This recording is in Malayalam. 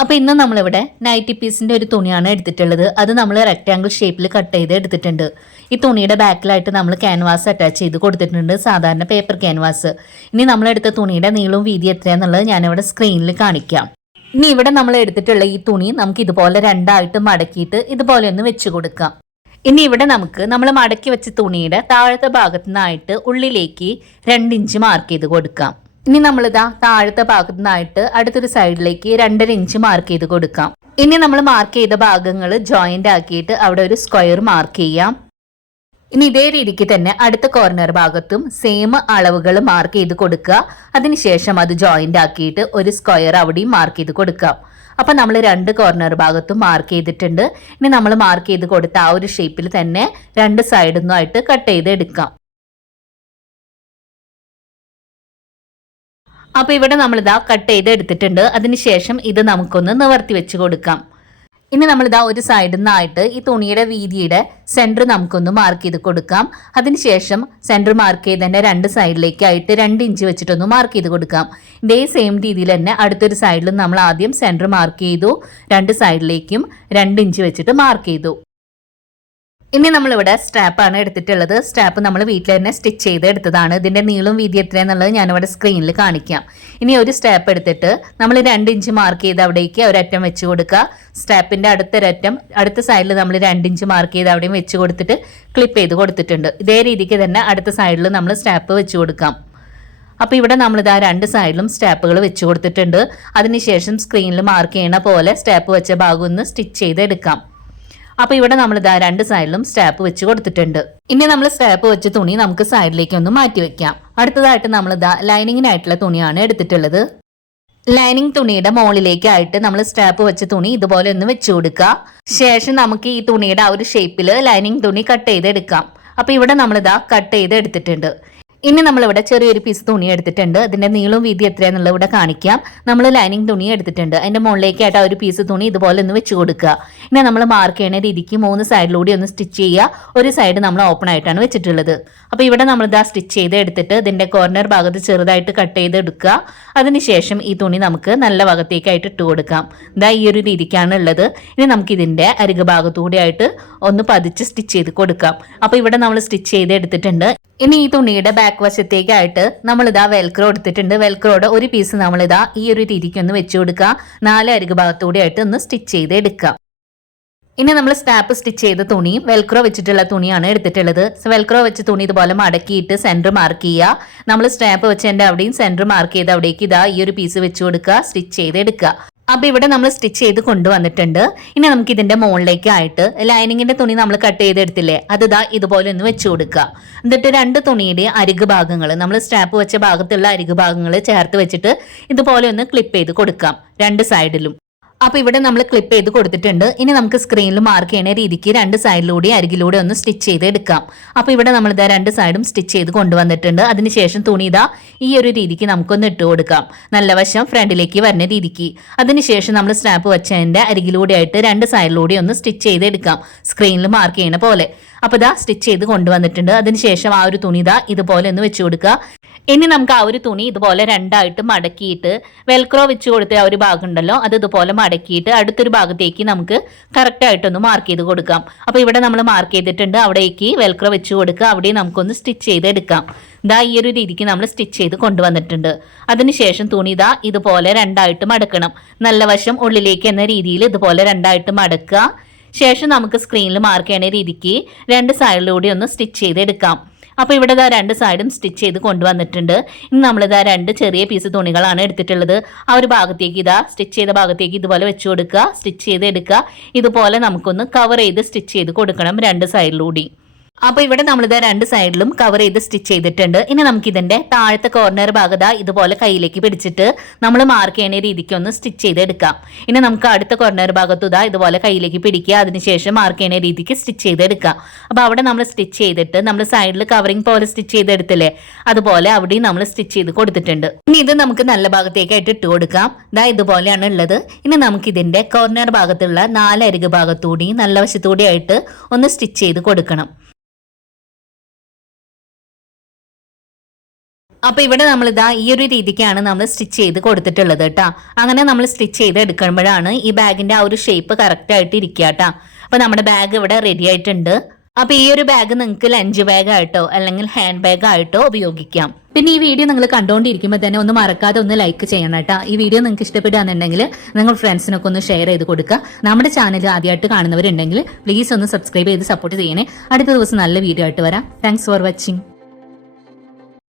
അപ്പോൾ ഇന്ന് നമ്മളിവിടെ നൈറ്റി പീസിൻ്റെ ഒരു തുണിയാണ് എടുത്തിട്ടുള്ളത്. അത് നമ്മൾ റെക്റ്റാങ്കിൾ ഷേപ്പിൽ കട്ട് ചെയ്ത് എടുത്തിട്ടുണ്ട്. ഈ തുണിയുടെ ബാക്കിലായിട്ട് നമ്മൾ ക്യാൻവാസ് അറ്റാച്ച് ചെയ്ത് കൊടുത്തിട്ടുണ്ട്, സാധാരണ പേപ്പർ ക്യാൻവാസ്. ഇനി നമ്മളെടുത്ത തുണിയുടെ നീളവും വീതി എത്രയാണെന്നുള്ളത് ഞാനിവിടെ സ്ക്രീനിൽ കാണിക്കാം. ഇനി ഇവിടെ നമ്മൾ എടുത്തിട്ടുള്ള ഈ തുണി നമുക്ക് ഇതുപോലെ രണ്ടായിട്ട് മടക്കിയിട്ട് ഇതുപോലെ ഒന്ന് വെച്ച് കൊടുക്കാം. ഇനി ഇവിടെ നമുക്ക് നമ്മൾ മടക്കി വെച്ച തുണിയുടെ താഴത്തെ ഭാഗത്തു നിന്നായിട്ട് ഉള്ളിലേക്ക് 2 ഇഞ്ച് മാർക്ക് ചെയ്ത് കൊടുക്കാം. ഇനി നമ്മളിതാ താഴത്തെ ഭാഗത്തു നിന്നായിട്ട് അടുത്തൊരു സൈഡിലേക്ക് 2.5 ഇഞ്ച് മാർക്ക് ചെയ്ത് കൊടുക്കാം. ഇനി നമ്മൾ മാർക്ക് ചെയ്ത ഭാഗങ്ങൾ ജോയിന്റ് ആക്കിയിട്ട് അവിടെ ഒരു സ്ക്വയർ മാർക്ക് ചെയ്യാം. ഇനി ഇതേ രീതിക്ക് തന്നെ അടുത്ത കോർണർ ഭാഗത്തും സെയിം അളവുകൾ മാർക്ക് ചെയ്ത് കൊടുക്കുക. അതിനുശേഷം അത് ജോയിന്റ് ആക്കിയിട്ട് ഒരു സ്ക്വയർ അവിടെയും മാർക്ക് ചെയ്ത് കൊടുക്കാം. അപ്പൊ നമ്മൾ 2 കോർണർ ഭാഗത്തും മാർക്ക് ചെയ്തിട്ടുണ്ട്. ഇനി നമ്മൾ മാർക്ക് ചെയ്ത് കൊടുത്ത ആ ഒരു ഷേപ്പിൽ തന്നെ 2 സൈഡിൽ നിന്നായിട്ട് കട്ട് ചെയ്ത് എടുക്കാം. അപ്പൊ ഇവിടെ നമ്മളിതാ കട്ട് ചെയ്ത് എടുത്തിട്ടുണ്ട്. അതിനുശേഷം ഇത് നമുക്കൊന്ന് നിവർത്തി വെച്ച് കൊടുക്കാം. ഇനി നമ്മളിതാ ഒരു സൈഡിൽ നിന്നായിട്ട് ഈ തുണിയുടെ വീതിയുടെ സെന്റർ നമുക്കൊന്ന് മാർക്ക് ചെയ്ത് കൊടുക്കാം. അതിനുശേഷം സെന്റർ മാർക്ക് ചെയ്തതിന്റെ 2 സൈഡിലേക്കായിട്ട് 2 ഇഞ്ച് വെച്ചിട്ടൊന്ന് മാർക്ക് ചെയ്ത് കൊടുക്കാം. ഇതേ സെയിം രീതിയിൽ തന്നെ അടുത്തൊരു സൈഡിലും നമ്മൾ ആദ്യം സെന്റർ മാർക്ക് ചെയ്തു, 2 സൈഡിലേക്കും 2 ഇഞ്ച് വെച്ചിട്ട് മാർക്ക് ചെയ്തു. ഇനി നമ്മളിവിടെ സ്ട്രാപ്പാണ് എടുത്തിട്ടുള്ളത്. സ്ട്രാപ്പ് നമ്മൾ വീട്ടിൽ തന്നെ സ്റ്റിച്ച് ചെയ്ത് എടുത്തതാണ്. ഇതിന്റെ നീളവും വീതി എത്രയാണെന്നുള്ളത് ഞാനിവിടെ സ്ക്രീനിൽ കാണിക്കാം. ഇനി ഒരു സ്ട്രാപ്പ് എടുത്തിട്ട് നമ്മൾ 2 ഇഞ്ച് മാർക്ക് ചെയ്ത് അവിടേക്ക് ഒരറ്റം വെച്ച് കൊടുക്കുക. സ്ട്രാപ്പിന്റെ അടുത്തൊരറ്റം അടുത്ത സൈഡിൽ നമ്മൾ 2 ഇഞ്ച് മാർക്ക് ചെയ്ത് അവിടെയും വെച്ച് കൊടുത്തിട്ട് ക്ലിപ്പ് ചെയ്ത് കൊടുത്തിട്ടുണ്ട്. ഇതേ രീതിക്ക് തന്നെ അടുത്ത സൈഡിൽ നമ്മൾ സ്ട്രാപ്പ് വെച്ച് കൊടുക്കാം. അപ്പോൾ ഇവിടെ നമ്മളിതാ 2 സൈഡിലും സ്റ്റാപ്പുകൾ വെച്ച് കൊടുത്തിട്ടുണ്ട്. അതിനുശേഷം സ്ക്രീനിൽ മാർക്ക് ചെയ്യണ പോലെ സ്റ്റാപ്പ് വെച്ച ഭാഗം ഒന്ന് സ്റ്റിച്ച് ചെയ്ത് എടുക്കാം. അപ്പൊ ഇവിടെ നമ്മൾ ഇതാ 2 സൈഡിലും സ്റ്റാപ്പ് വെച്ച് കൊടുത്തിട്ടുണ്ട്. ഇനി നമ്മൾ സ്റ്റാപ്പ് വെച്ച തുണി നമുക്ക് സൈഡിലേക്ക് ഒന്ന് മാറ്റി വെക്കാം. അടുത്തതായിട്ട് നമ്മൾ ഇതാ ലൈനിങ്ങിനായിട്ടുള്ള തുണിയാണ് എടുത്തിട്ടുള്ളത്. ലൈനിങ് തുണിയുടെ മുകളിലേക്കായിട്ട് നമ്മൾ സ്റ്റാപ്പ് വെച്ച തുണി ഇതുപോലെ ഒന്ന് വെച്ച് കൊടുക്കുക. ശേഷം നമുക്ക് ഈ തുണിയുടെ ആ ഒരു ഷേപ്പിൽ ലൈനിങ് തുണി കട്ട് ചെയ്തെടുക്കാം. അപ്പൊ ഇവിടെ നമ്മൾ ഇതാ കട്ട് ചെയ്ത് എടുത്തിട്ടുണ്ട്. ഇനി നമ്മളിവിടെ ചെറിയൊരു പീസ് തുണി എടുത്തിട്ടുണ്ട്. അതിന്റെ നീളവും വീതി എത്രയാണെന്നുള്ളത് ഇവിടെ കാണിക്കാം. നമ്മൾ ലൈനിങ് തുണി എടുത്തിട്ടുണ്ട്. അതിന്റെ മുകളിലേക്കായിട്ട് ആ ഒരു പീസ് തുണി ഇതുപോലെ ഒന്ന് വെച്ച് കൊടുക്കുക. ഇനി നമ്മൾ മാർക്ക് ചെയ്യുന്ന രീതിക്ക് 3 സൈഡിലൂടെ ഒന്ന് സ്റ്റിച്ച് ചെയ്യുക. ഒരു സൈഡ് നമ്മൾ ഓപ്പൺ ആയിട്ടാണ് വെച്ചിട്ടുള്ളത്. അപ്പോൾ ഇവിടെ നമ്മൾ ഇതാ സ്റ്റിച്ച് ചെയ്ത് എടുത്തിട്ട് ഇതിന്റെ കോർണർ ഭാഗത്ത് ചെറുതായിട്ട് കട്ട് ചെയ്ത് എടുക്കുക. അതിനുശേഷം ഈ തുണി നമുക്ക് നല്ല ഭാഗത്തേക്കായിട്ട് ഇട്ട് കൊടുക്കാം. ഇതാ ഈ ഒരു രീതിക്കാണ് ഉള്ളത്. ഇനി നമുക്ക് ഇതിന്റെ അരികു ഭാഗത്തൂടെ ആയിട്ട് ഒന്ന് പതിച്ച് സ്റ്റിച്ച് ചെയ്ത് കൊടുക്കാം. അപ്പോൾ ഇവിടെ നമ്മൾ സ്റ്റിച്ച് ചെയ്ത് എടുത്തിട്ടുണ്ട്. ഇനി ഈ തുണിയുടെ ബാക്ക് വശത്തേക്കായിട്ട് നമ്മളിതാ വെൽക്രോ എടുത്തിട്ടുണ്ട്. വെൽക്രോയുടെ ഒരു പീസ് നമ്മളിതാ ഈ ഒരു രീതിക്ക് ഒന്ന് വെച്ചു കൊടുക്കുക. 4 അരികു ഭാഗത്തൂടെ ആയിട്ട് ഒന്ന് സ്റ്റിച്ച് ചെയ്ത് എടുക്കാം. ഇനി നമ്മൾ സ്റ്റാപ്പ് സ്റ്റിച്ച് ചെയ്ത തുണിയും വെൽക്രോ വെച്ചിട്ടുള്ള തുണിയാണ് എടുത്തിട്ടുള്ളത്. വെൽക്രോ വെച്ച തുണി ഇതുപോലെ മടക്കിയിട്ട് സെന്റർ മാർക്ക് ചെയ്യുക. നമ്മൾ സ്റ്റാപ്പ് വെച്ചതിന്റെ അവിടെയും സെന്റർ മാർക്ക് ചെയ്ത് അവിടേക്ക് ഇതാ ഈ ഒരു പീസ് വെച്ച് കൊടുക്കുക, സ്റ്റിച്ച് ചെയ്ത് എടുക്കുക. അപ്പൊ ഇവിടെ നമ്മൾ സ്റ്റിച്ച് ചെയ്ത് കൊണ്ടുവന്നിട്ടുണ്ട്. ഇനി നമുക്ക് ഇതിന്റെ മുകളിലേക്കായിട്ട് ലൈനിങ്ങിന്റെ തുണി നമ്മൾ കട്ട് ചെയ്തെടുത്തില്ലേ, അത് ഇതാ ഇതുപോലെ ഒന്ന് വെച്ച് കൊടുക്കുക. എന്നിട്ട് 2 തുണിയുടെ അരികു ഭാഗങ്ങൾ നമ്മൾ സ്റ്റാപ്പ് വെച്ച ഭാഗത്തുള്ള അരികു ഭാഗങ്ങൾ ചേർത്ത് വെച്ചിട്ട് ഇതുപോലെ ഒന്ന് ക്ലിപ്പ് ചെയ്ത് കൊടുക്കാം 2 സൈഡിലും. അപ്പൊ ഇവിടെ നമ്മൾ ക്ലിപ്പ് ചെയ്ത് കൊടുത്തിട്ടുണ്ട്. ഇനി നമുക്ക് സ്ക്രീനിൽ മാർക്ക് ചെയ്യുന്ന രീതിക്ക് 2 സൈഡിലൂടെ അരികിലൂടെ ഒന്ന് സ്റ്റിച്ച് ചെയ്ത് എടുക്കാം. അപ്പൊ ഇവിടെ നമ്മൾ ഇതാ 2 സൈഡും സ്റ്റിച്ച് ചെയ്ത് കൊണ്ടുവന്നിട്ടുണ്ട്. അതിനുശേഷം തുണി ഇതാ ഈ ഒരു രീതിക്ക് നമുക്കൊന്ന് ഇട്ട് കൊടുക്കാം, നല്ല വശം ഫ്രണ്ടിലേക്ക് വരുന്ന രീതിക്ക്. അതിനുശേഷം നമ്മൾ സ്റ്റാപ്പ് വെച്ചതിന്റെ അരികിലൂടെ ആയിട്ട് 2 സൈഡിലൂടെ ഒന്ന് സ്റ്റിച്ച് ചെയ്ത് എടുക്കാം, സ്ക്രീനിൽ മാർക്ക് ചെയ്യുന്ന പോലെ. അപ്പൊ ഇതാ സ്റ്റിച്ച് ചെയ്ത് കൊണ്ടുവന്നിട്ടുണ്ട്. അതിനുശേഷം ആ ഒരു തുണി ഇതാ ഇതുപോലെ ഒന്ന് വെച്ച് കൊടുക്കുക. ഇനി നമുക്ക് ആ ഒരു തുണി ഇതുപോലെ 2ആയിട്ട് മടക്കിയിട്ട് വെൽക്രോ വെച്ച് കൊടുത്ത ആ ഒരു ഭാഗം ഉണ്ടല്ലോ, അത് ഇതുപോലെ മടക്കിയിട്ട് അടുത്തൊരു ഭാഗത്തേക്ക് നമുക്ക് കറക്റ്റ് ആയിട്ടൊന്ന് മാർക്ക് ചെയ്ത് കൊടുക്കാം. അപ്പൊ ഇവിടെ നമ്മൾ മാർക്ക് ചെയ്തിട്ടുണ്ട്, അവിടേക്ക് വെൽക്രോ വെച്ച് കൊടുക്കുക. അവിടെ നമുക്കൊന്ന് സ്റ്റിച്ച് ചെയ്തെടുക്കാം. ഇതാ ഈ ഒരു രീതിക്ക് നമ്മൾ സ്റ്റിച്ച് ചെയ്ത് കൊണ്ടുവന്നിട്ടുണ്ട്. അതിനുശേഷം തുണി ഇതാ ഇതുപോലെ 2ആയിട്ട് മടക്കണം, നല്ല വശം ഉള്ളിലേക്ക് എന്ന രീതിയിൽ ഇതുപോലെ 2ആയിട്ട് മടക്കുക. ശേഷം നമുക്ക് സ്ക്രീനിൽ മാർക്ക് ചെയ്യുന്ന രീതിക്ക് 2 സൈഡിലൂടെ ഒന്ന് സ്റ്റിച്ച് ചെയ്തെടുക്കാം. അപ്പോൾ ഇവിടെ ഇതാ 2 സൈഡും സ്റ്റിച്ച് ചെയ്ത് കൊണ്ടുവന്നിട്ടുണ്ട്. ഇനി നമ്മളിതാ 2 ചെറിയ പീസ് തുണികളാണ് എടുത്തിട്ടുള്ളത്. ആ ഒരു ഭാഗത്തേക്ക് ഇതാ സ്റ്റിച്ച് ചെയ്ത ഭാഗത്തേക്ക് ഇതുപോലെ വെച്ച് കൊടുക്കുക, സ്റ്റിച്ച് ചെയ്ത് എടുക്കുക. ഇതുപോലെ നമുക്കൊന്ന് കവർ ചെയ്ത് സ്റ്റിച്ച് ചെയ്ത് കൊടുക്കണം 2 സൈഡിലൂടെ. അപ്പോൾ ഇവിടെ നമ്മളിത് 2 സൈഡിലും കവർ ചെയ്ത് സ്റ്റിച്ച് ചെയ്തിട്ടുണ്ട്. ഇനി നമുക്ക് ഇതിന്റെ താഴത്തെ കോർണർ ഭാഗത ഇതുപോലെ കയ്യിലേക്ക് പിടിച്ചിട്ട് നമ്മൾ മാർക്ക് ചെയ്യുന്ന രീതിക്ക് ഒന്ന് സ്റ്റിച്ച് ചെയ്തെടുക്കാം. ഇനി നമുക്ക് അടുത്ത കോർണർ ഭാഗത്തു ഇതാ ഇതുപോലെ കയ്യിലേക്ക് പിടിക്കുക. അതിനുശേഷം മാർക്ക് ചെയ്യുന്ന രീതിക്ക് സ്റ്റിച്ച് ചെയ്തെടുക്കാം. അപ്പോൾ അവിടെ നമ്മൾ സ്റ്റിച്ച് ചെയ്തിട്ട് നമ്മൾ സൈഡിൽ കവറിങ് പോലെ സ്റ്റിച്ച് ചെയ്തെടുത്തില്ലേ, അതുപോലെ അവിടെയും നമ്മൾ സ്റ്റിച്ച് ചെയ്ത് കൊടുത്തിട്ടുണ്ട്. ഇനി ഇത് നമുക്ക് നല്ല ഭാഗത്തേക്കായിട്ട് ഇട്ട് കൊടുക്കാം. ഇതാ ഇതുപോലെയാണ് ഉള്ളത്. ഇനി നമുക്ക് ഇതിന്റെ കോർണർ ഭാഗത്തുള്ള 4 അരികു ഭാഗത്തൂടി നല്ല വശത്തൂടി ആയിട്ട് ഒന്ന് സ്റ്റിച്ച് ചെയ്ത് കൊടുക്കണം. അപ്പൊ ഇവിടെ നമ്മൾ ഇതാ ഈ ഒരു രീതിക്കാണ് നമ്മൾ സ്റ്റിച്ച് ചെയ്ത് കൊടുത്തിട്ടുള്ളത് കേട്ടാ. അങ്ങനെ നമ്മൾ സ്റ്റിച്ച് ചെയ്ത് എടുക്കുമ്പോഴാണ് ഈ ബാഗിന്റെ ആ ഒരു ഷേപ്പ് കറക്റ്റ് ആയിട്ട് ഇരിക്കുക കേട്ടാ. അപ്പൊ നമ്മുടെ ബാഗ് ഇവിടെ റെഡി ആയിട്ടുണ്ട്. അപ്പൊ ഈ ഒരു ബാഗ് നിങ്ങൾക്ക് ലഞ്ച് ബാഗ് ആയിട്ടോ അല്ലെങ്കിൽ ഹാൻഡ് ബാഗ് ആയിട്ടോ ഉപയോഗിക്കാം. പിന്നെ ഈ വീഡിയോ നിങ്ങൾ കണ്ടുകൊണ്ടിരിക്കുമ്പോൾ തന്നെ ഒന്ന് മറക്കാതെ ഒന്ന് ലൈക്ക് ചെയ്യണം കേട്ടോ. ഈ വീഡിയോ നിങ്ങൾക്ക് ഇഷ്ടപ്പെടുകയാണെന്നുണ്ടെങ്കിൽ നിങ്ങൾ ഫ്രണ്ട്സിനൊക്കെ ഒന്ന് ഷെയർ ചെയ്ത് കൊടുക്കുക. നമ്മുടെ ചാനൽ ആദ്യമായിട്ട് കാണുന്നവരുണ്ടെങ്കിൽ പ്ലീസ് ഒന്ന് സബ്സ്ക്രൈബ് ചെയ്ത് സപ്പോർട്ട് ചെയ്യണേ. അടുത്ത ദിവസം നല്ല വീഡിയോ ആയിട്ട് വരാം. Thanks for watching.